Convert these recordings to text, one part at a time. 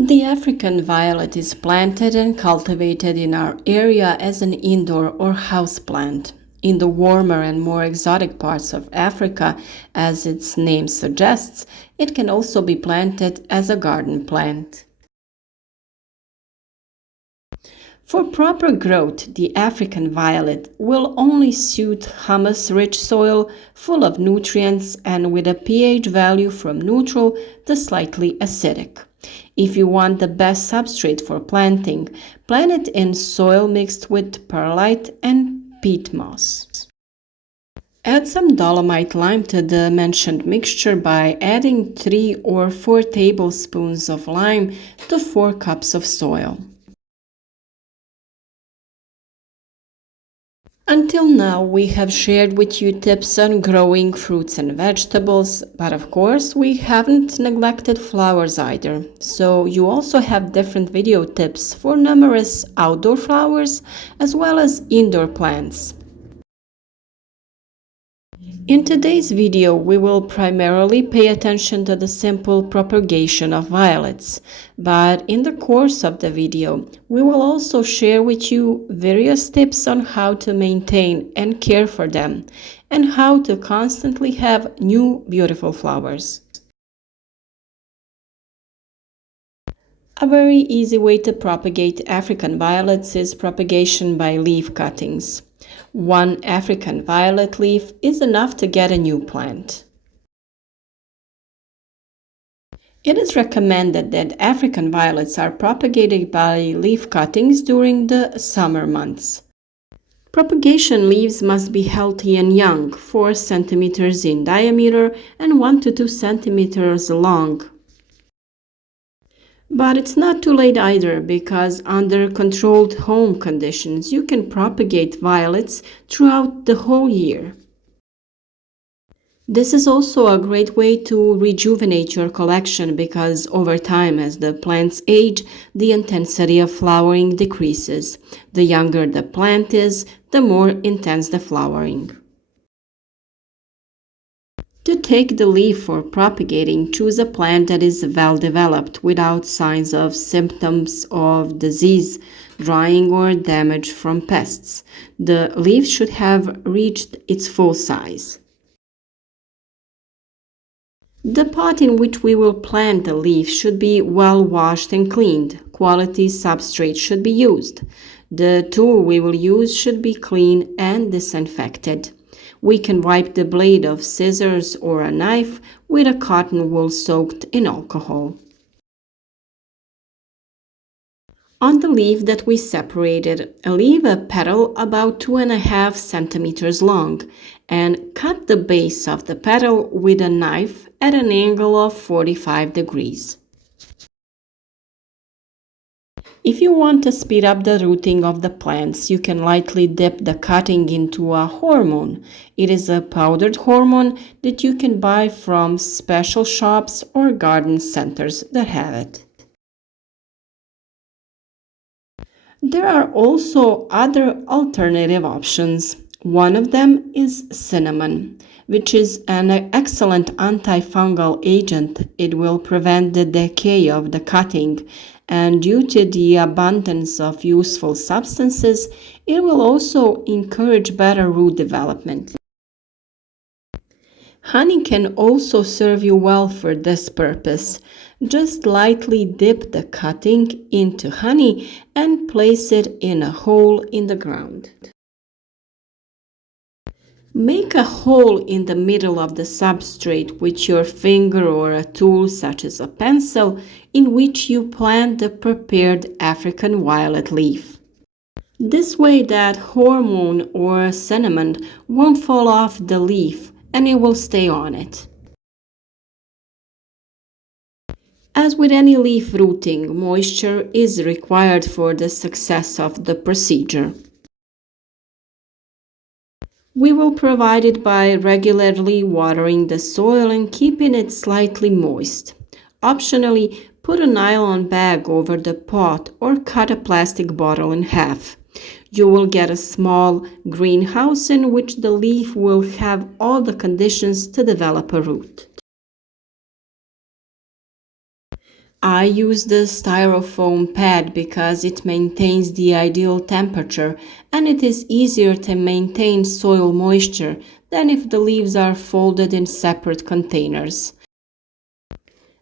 The African violet is planted and cultivated in our area as an indoor or house plant. In the warmer and more exotic parts of Africa, as its name suggests, it can also be planted as a garden plant. For proper growth, the African violet will only suit humus-rich soil full of nutrients and with a pH value from neutral to slightly acidic. If you want the best substrate for planting, plant it in soil mixed with perlite and peat moss. Add some dolomite lime to the mentioned mixture by adding 3 or 4 tablespoons of lime to 4 cups of soil. Until now, we have shared with you tips on growing fruits and vegetables, but of course, we haven't neglected flowers either. So you also have different video tips for numerous outdoor flowers as well as indoor plants. In today's video, we will primarily pay attention to the simple propagation of violets, but in the course of the video, we will also share with you various tips on how to maintain and care for them, and how to constantly have new beautiful flowers. A very easy way to propagate African violets is propagation by leaf cuttings. 1 African violet leaf is enough to get a new plant. It is recommended that African violets are propagated by leaf cuttings during the summer months. Propagation leaves must be healthy and young, 4 centimeters in diameter and 1 to 2 centimeters long. But it's not too late either, because under controlled home conditions, you can propagate violets throughout the whole year. This is also a great way to rejuvenate your collection, because over time, as the plants age, the intensity of flowering decreases. The younger the plant is, the more intense the flowering. To take the leaf for propagating, choose a plant that is well developed without signs of symptoms of disease, drying, or damage from pests. The leaf should have reached its full size. The pot in which we will plant the leaf should be well washed and cleaned. Quality substrate should be used. The tool we will use should be clean and disinfected. We can wipe the blade of scissors or a knife with a cotton wool soaked in alcohol. On the leaf that we separated, leave a petal about 2.5 centimeters long and cut the base of the petal with a knife at an angle of 45 degrees. If you want to speed up the rooting of the plants, you can lightly dip the cutting into a hormone. It is a powdered hormone that you can buy from special shops or garden centers that have it. There are also other alternative options. One of them is cinnamon, which is an excellent antifungal agent. It will prevent the decay of the cutting, and due to the abundance of useful substances, it will also encourage better root development. Honey can also serve you well for this purpose. Just lightly dip the cutting into honey and place it in a hole in the ground. Make a hole in the middle of the substrate with your finger or a tool such as a pencil, in which you plant the prepared African violet leaf. This way that hormone or cinnamon won't fall off the leaf and it will stay on it. As with any leaf rooting, moisture is required for the success of the procedure. We will provide it by regularly watering the soil and keeping it slightly moist. Optionally, put a nylon bag over the pot or cut a plastic bottle in half. You will get a small greenhouse in which the leaf will have all the conditions to develop a root. I use the styrofoam pad because it maintains the ideal temperature and it is easier to maintain soil moisture than if the leaves are folded in separate containers.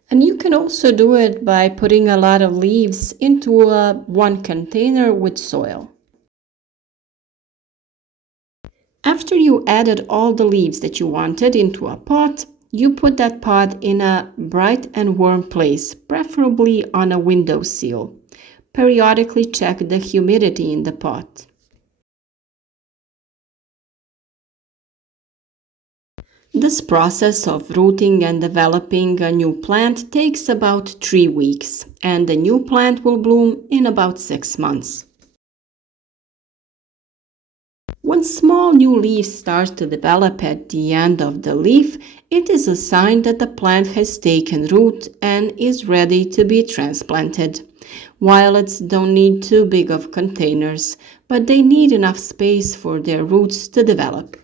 And you can also do it by putting a lot of leaves into one container with soil. After you added all the leaves that you wanted into a pot, you put that pot in a bright and warm place, preferably on a windowsill. Periodically check the humidity in the pot. This process of rooting and developing a new plant takes about 3 weeks, and the new plant will bloom in about 6 months. When small new leaves start to develop at the end of the leaf, it is a sign that the plant has taken root and is ready to be transplanted. Violets don't need too big of containers, but they need enough space for their roots to develop.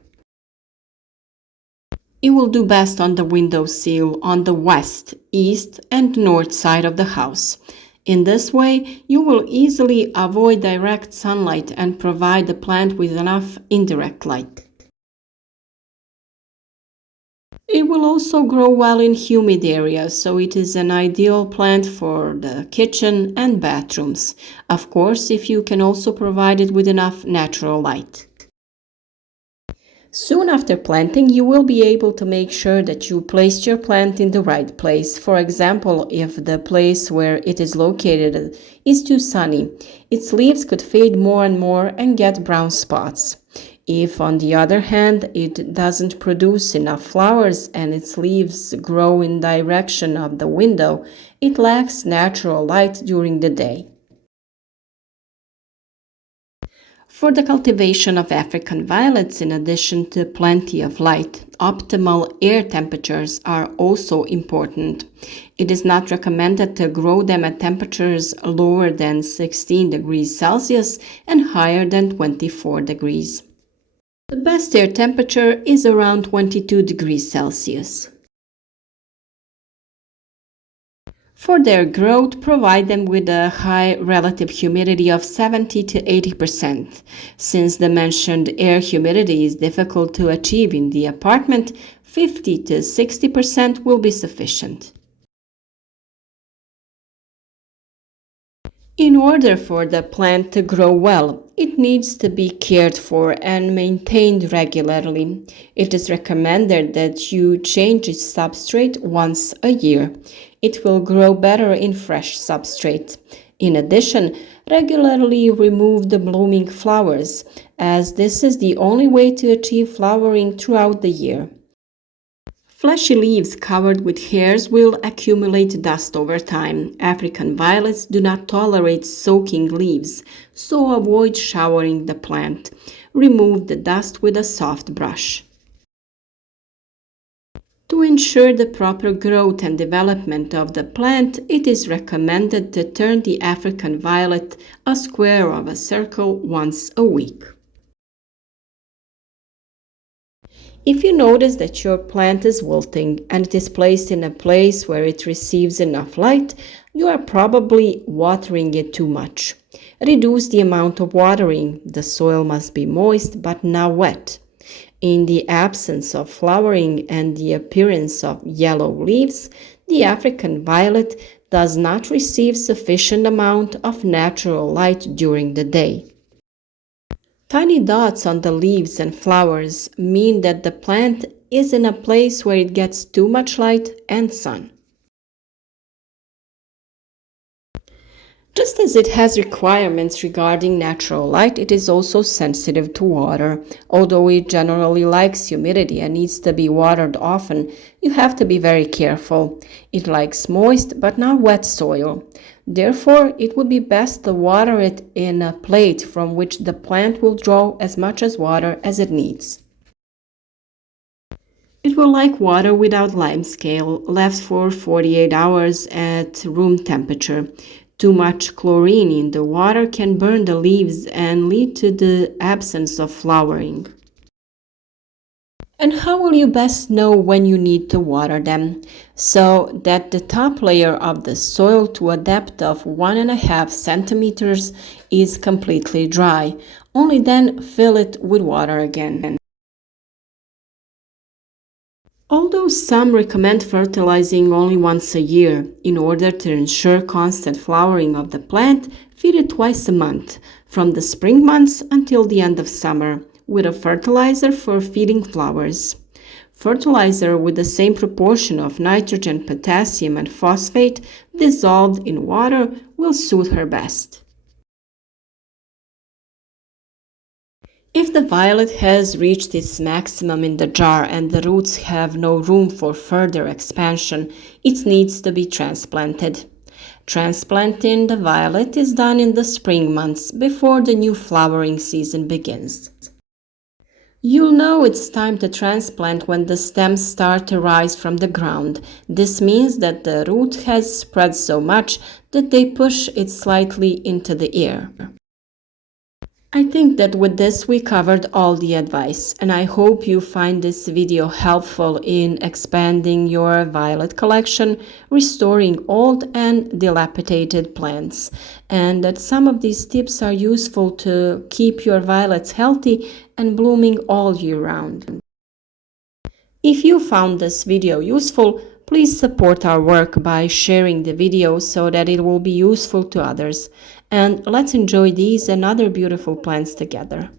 It will do best on the windowsill on the west, east, and north side of the house. In this way, you will easily avoid direct sunlight and provide the plant with enough indirect light. It will also grow well in humid areas, so it is an ideal plant for the kitchen and bathrooms. Of course, if you can also provide it with enough natural light. Soon after planting, you will be able to make sure that you placed your plant in the right place. For example, if the place where it is located is too sunny, its leaves could fade more and more and get brown spots. If, on the other hand, it doesn't produce enough flowers and its leaves grow in direction of the window, it lacks natural light during the day. For the cultivation of African violets, in addition to plenty of light, optimal air temperatures are also important. It is not recommended to grow them at temperatures lower than 16 degrees Celsius and higher than 24 degrees. The best air temperature is around 22 degrees Celsius. For their growth, provide them with a high relative humidity of 70 to 80%. Since the mentioned air humidity is difficult to achieve in the apartment, 50 to 60% will be sufficient. In order for the plant to grow well, it needs to be cared for and maintained regularly. It is recommended that you change its substrate once a year. It will grow better in fresh substrate. In addition, regularly remove the blooming flowers, as this is the only way to achieve flowering throughout the year. Fleshy leaves covered with hairs will accumulate dust over time. African violets do not tolerate soaking leaves, so avoid showering the plant. Remove the dust with a soft brush. To ensure the proper growth and development of the plant, it is recommended to turn the African violet a square of a circle once a week. If you notice that your plant is wilting and it is placed in a place where it receives enough light, you are probably watering it too much. Reduce the amount of watering. The soil must be moist but not wet. In the absence of flowering and the appearance of yellow leaves, the African violet does not receive sufficient amount of natural light during the day. Tiny dots on the leaves and flowers mean that the plant is in a place where it gets too much light and sun. Just as it has requirements regarding natural light, it is also sensitive to water. Although it generally likes humidity and needs to be watered often, you have to be very careful. It likes moist but not wet soil. Therefore, it would be best to water it in a plate from which the plant will draw as much as water as it needs. It will like water without lime scale, left for 48 hours at room temperature. Too much chlorine in the water can burn the leaves and lead to the absence of flowering. And how will you best know when you need to water them? So that the top layer of the soil to a depth of 1.5 centimeters is completely dry. Only then fill it with water again. Although some recommend fertilizing only once a year, in order to ensure constant flowering of the plant, feed it twice a month, from the spring months until the end of summer, with a fertilizer for feeding flowers. Fertilizer with the same proportion of nitrogen, potassium, and phosphate dissolved in water will suit her best. If the violet has reached its maximum in the jar and the roots have no room for further expansion, it needs to be transplanted. Transplanting the violet is done in the spring months before the new flowering season begins. You'll know it's time to transplant when the stems start to rise from the ground. This means that the root has spread so much that they push it slightly into the air. I think that with this we covered all the advice, and I hope you find this video helpful in expanding your violet collection, restoring old and dilapidated plants, and that some of these tips are useful to keep your violets healthy and blooming all year round. If you found this video useful, please support our work by sharing the video so that it will be useful to others. And let's enjoy these and other beautiful plants together.